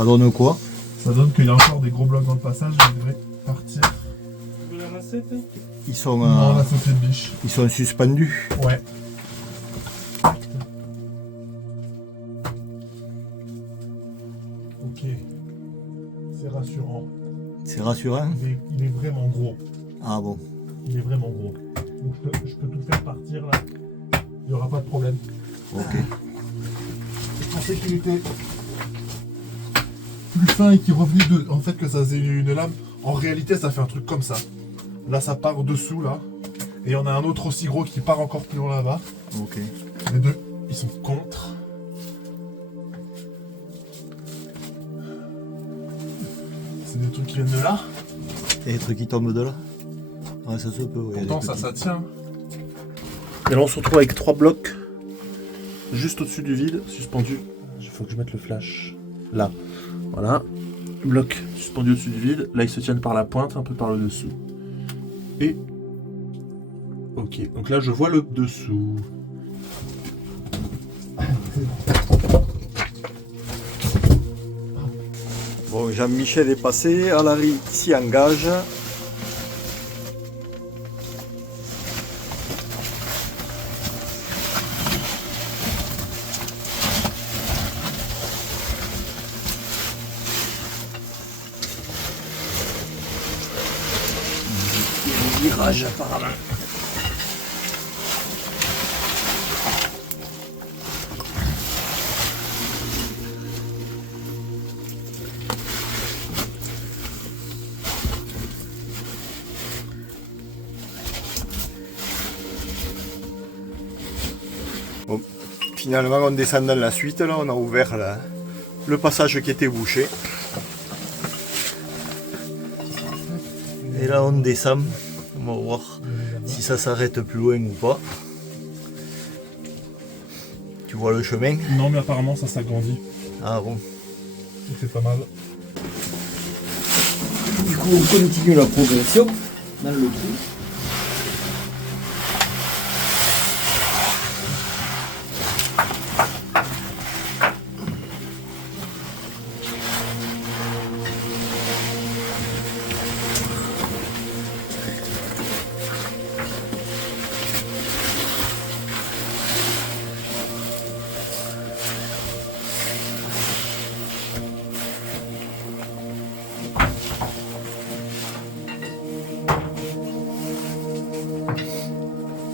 Ça donne quoi? Ça donne qu'il y a encore des gros blocs dans le passage, je devrais partir. Tu veux la massette? Ils sont, Non, la sauté de biche. ils sont suspendus. Ouais. Ok. C'est rassurant. C'est rassurant. Il est vraiment gros. Ah bon. Il est vraiment gros. Donc je peux tout faire partir là. Il n'y aura pas de problème. Ok. Je pensais qu'il était plus fin et qu'il revenait de. En fait, que ça faisait une lame. En réalité, ça fait un truc comme ça. Là, ça part dessous là. Et il y en a un autre aussi gros qui part encore plus loin là-bas. Ok. Les deux, ils sont contre. C'est des trucs qui viennent de là. Et les trucs qui tombent de là? Ouais, ça se peut. Ouais, Pourtant, ça tient. Et là, on se retrouve avec 3 blocs. Juste au-dessus du vide, suspendus. Il faut que je mette le flash. Là. Voilà. Bloc suspendu au-dessus du vide. Là, ils se tiennent par la pointe, un peu par le dessous. Et... Ok, donc là, je vois le dessous. Bon, Jean-Michel est passé. Alary s'y engage. Virage apparemment. Bon, finalement on descend dans la suite, là on a ouvert le passage qui était bouché. Et là on descend. On va voir si ça s'arrête plus loin ou pas. Tu vois le chemin? Non, mais apparemment, ça s'agrandit. Ah bon. C'est pas mal. Du coup on continue la progression dans le trou.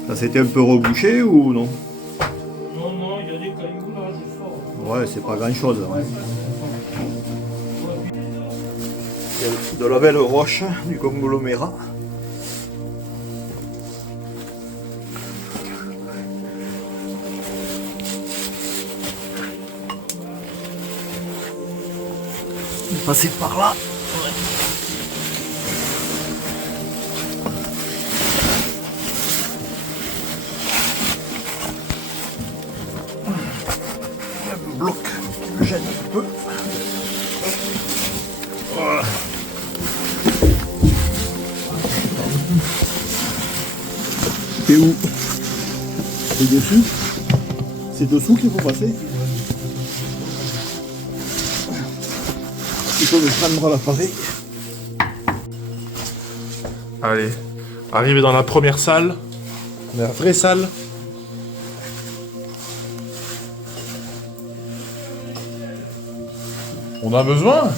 Ça s'était un peu rebouché ou non? Non, non, il y a des cailloux là, je sors. Ouais, c'est pas grand chose. Ouais. Il y a de la belle roche, du conglomérat. On est passé par là. Le bloc qui me gêne un peu. Voilà. T'es où? C'est dessus? C'est dessous qu'il faut passer? Il faut me prendre l'appareil. Allez, arrivé dans la première salle. La vraie salle. On a besoin.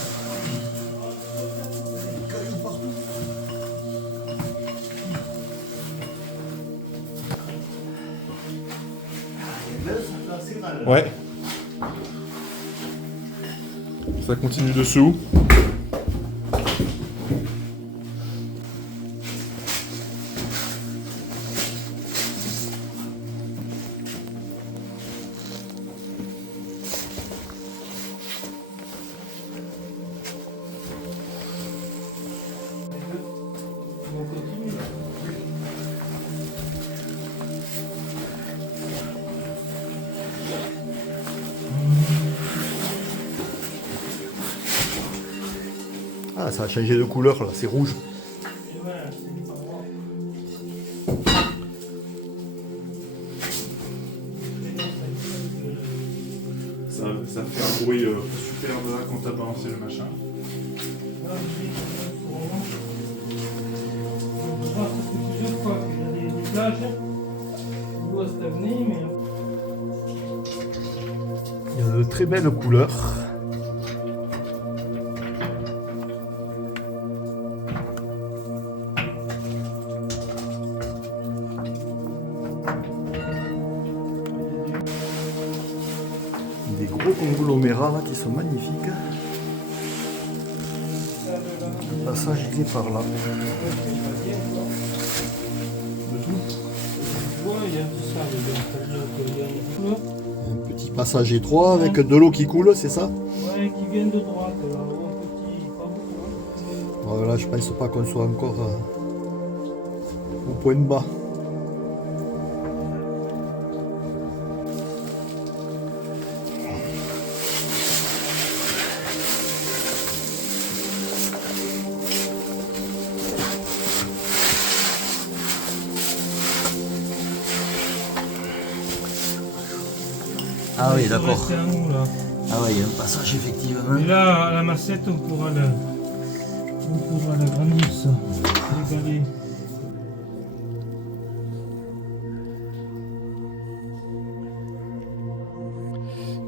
Ouais. Ça continue dessous. Ah, ça a changé de couleur là, c'est rouge. ça fait un bruit superbe là quand t'as balancé le machin. Là, je dis, on va voir ce que plusieurs fois qu'il y a des plages. L'eau a stagné, mais. Il y a de très belles couleurs. Des gros conglomérats là qui sont magnifiques. Le passage il est par là. De tout. Ouais, il y a un petit sable, il y a une couleur. Un petit passage étroit avec de l'eau qui coule, c'est ça? Ouais, qui vient de droite, là, ou un petit, pas beaucoup. Voilà, je pense pas qu'on soit encore au point de bas. Ah oui, d'accord. C'est à nous, là. Ah ouais, il y a un passage effectivement. Et là, à la massette, on pourra l'agrandir, ça. L'égaler.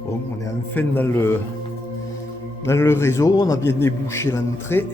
Bon, on est enfin dans le réseau, on a bien débouché l'entrée.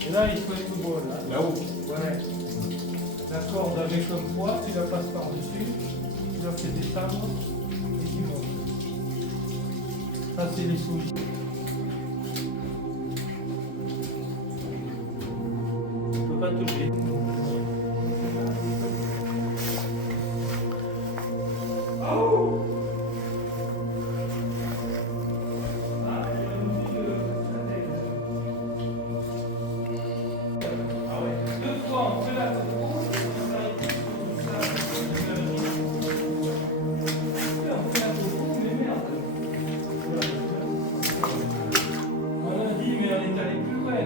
Et là, il faut être beau, là. Là-haut. Ouais. La corde avec un poids, tu la passes par-dessus, tu la fais descendre, et tu montes. Ça, c'est les souliers. Tu peux pas toucher. Oh!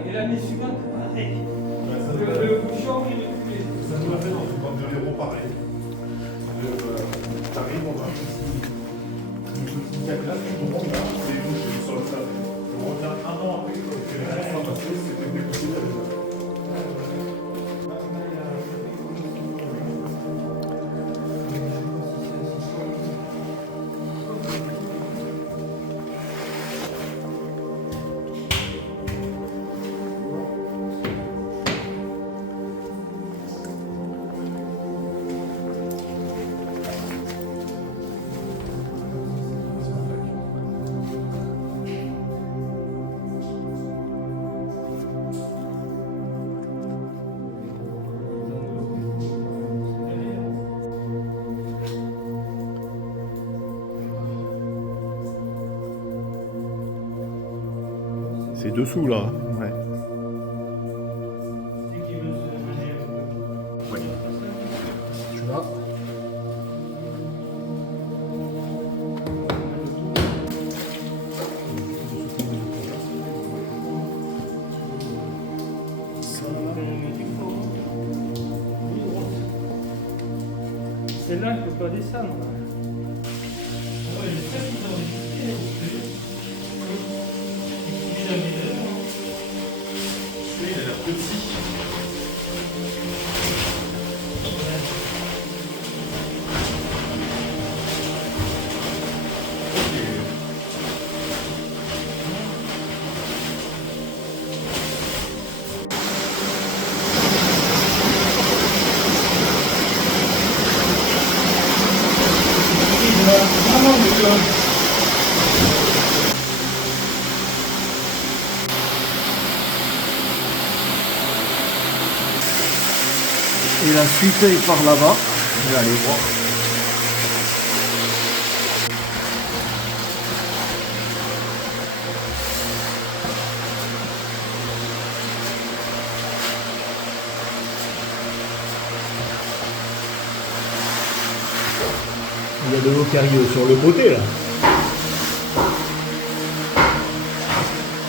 Et l'année suivante, pareil. Le bouchon, il est coupé. Ça nous l'a fait dans une bande de héros pareil. T'arrives, on a un petit cadenas, tu montes là, et bouché sur le sable. On revient un an après, c'était débouché. C'est dessous là. Ouais. Tu l'as. Celle-là, elle ne peut pas descendre. Ouais, il y a ça qui doit résister, Il a l'air petit. Et la suite, il part là-bas. Je vais aller voir. Il y a de l'eau qui arrive sur le côté là.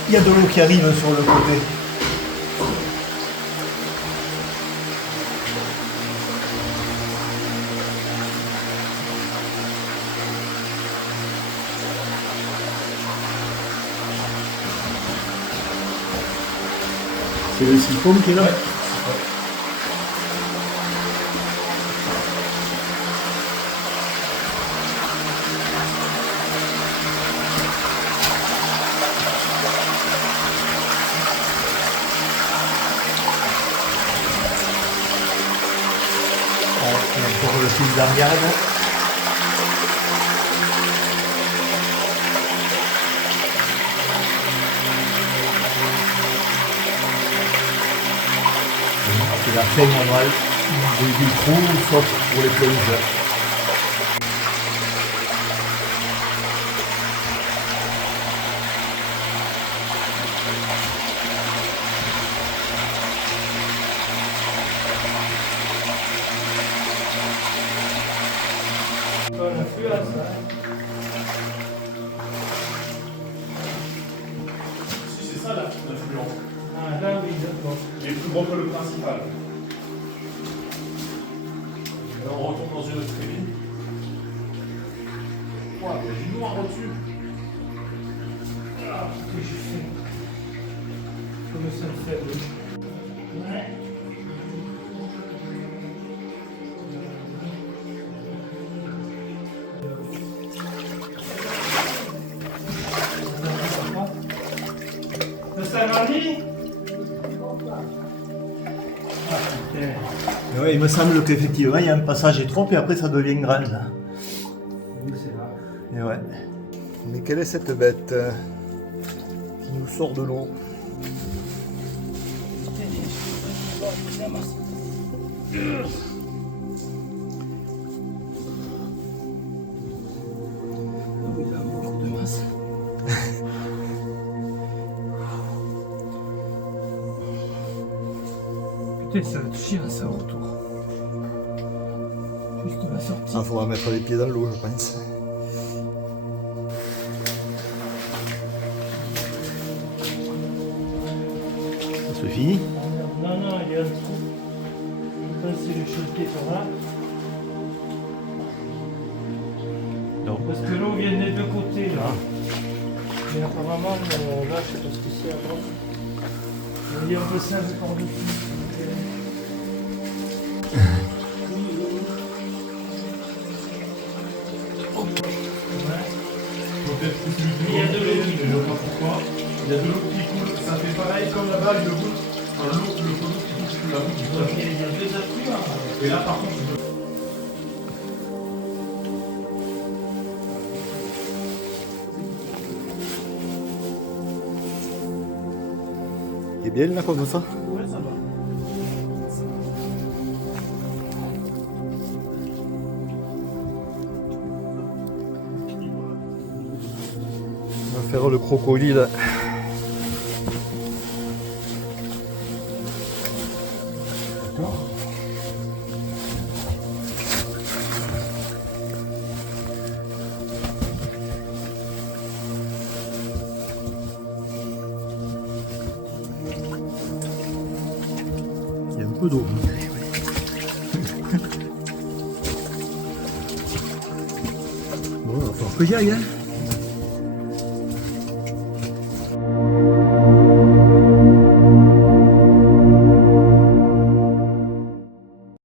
Il y a de l'eau qui arrive sur le côté. C'est le siphon qui est là. Il y a encore le fil d'arrière. C'est la fin normale du trou, sauf pour les plongeurs. Si c'est ça l'influence. Ah, là, oui, d'accord. Il est plus gros que le principal. Alors on retourne dans une autre cabine. Wow, il y a du noir au-dessus. Ah, que je fais. Comme ça me fait. Ouais. Ça va aller? Ouais, il me semble qu'effectivement il y a un passage étroit et après ça devient grand là. Oui, c'est là. Et ouais. Mais quelle est cette bête qui nous sort de l'eau? Il a beaucoup de masse. Putain, ça va être chiant ça au retour. Juste la sortie. Il faudra mettre les pieds dans l'eau, je pense. Ça se finit? Non, non, il y a un trou. Je pense que c'est le chantier par là. Non. Parce que l'eau vient des deux côtés là. Mais apparemment, là, je sais pas ce que c'est à droite. Il y a un passage par-dessus. Peut-être que c'est Il y a de l'eau qui je ne sais pas pourquoi. Il y a de l'eau qui coule. Ça fait pareil comme là-bas, une goutte. Le l'eau qui coule sous la goutte. Il y a deux affluents. Et là par contre, Il est bien là comme ça? Ouais, ça va. On va faire le crocodile. Il y a un peu d'eau. Bon, il va falloir que j'y aille, hein.